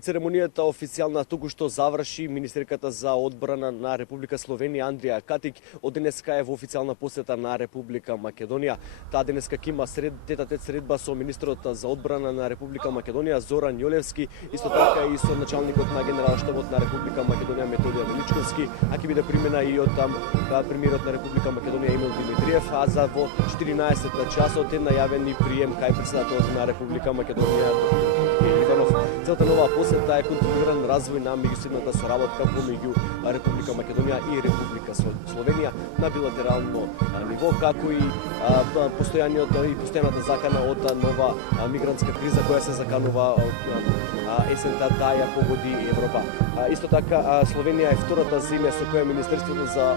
Церемонијата официјална току-што заврши. Министерката за одбрана на Република Словенија Андрија Катик од денеска е во официјална посета на Република Македонија. Таа денеска ќе има тет-а-тет средба со министрот за одбрана на Република Македонија Зоран Јолевски, исто така и со началникот на Генералштабот на Република Македонија Методија Величковски, а ќе биде примена и од там премиерот на Република Македонија Емил Димитриев, а за во 14 часот е најавен и прием кај председателот на Република Македонија Иванов. Целта на оваа посета е континуиран развој на меѓусебната соработка помеѓу Република Македонија и Република Словенија на билатерално ниво, како и постојаната закана од нова мигрантска криза која се заканува есента да ја погоди Европа. Исто така Словенија е втората земја со која Министерството за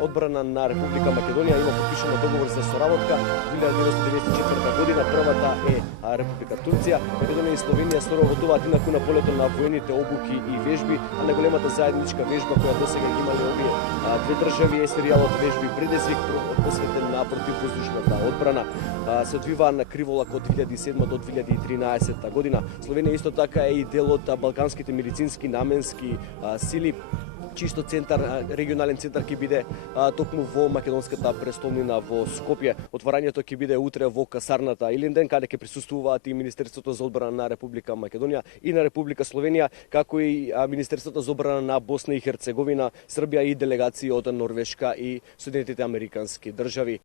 одбрана на Република Македонија има подпишано договор за соработка 1994 година. Првата е Република Турција. Македонија и Словенија соработуваат инаку на полето на воените обуки и вежби, а најголемата заедничка вежба која досега ги имале овие две држави е серијалот вежби Предизвик, посветен на противвоздушната одбрана. Се одвива на криволак од 2007 до 2013 година. Словенија исто така е и дел од балканските медицински наменски сили, чисто центар, регионален центар ќе биде токму во македонската престолнина во Скопје. Отворањето ќе биде утре во касарната Илинден, каде ќе присуствуваат и Министерството за одбрана на Република Македонија и на Република Словенија, како и Министерството за одбрана на Босна и Херцеговина, Србија и делегации од Норвешка и Соединетите Американски држави.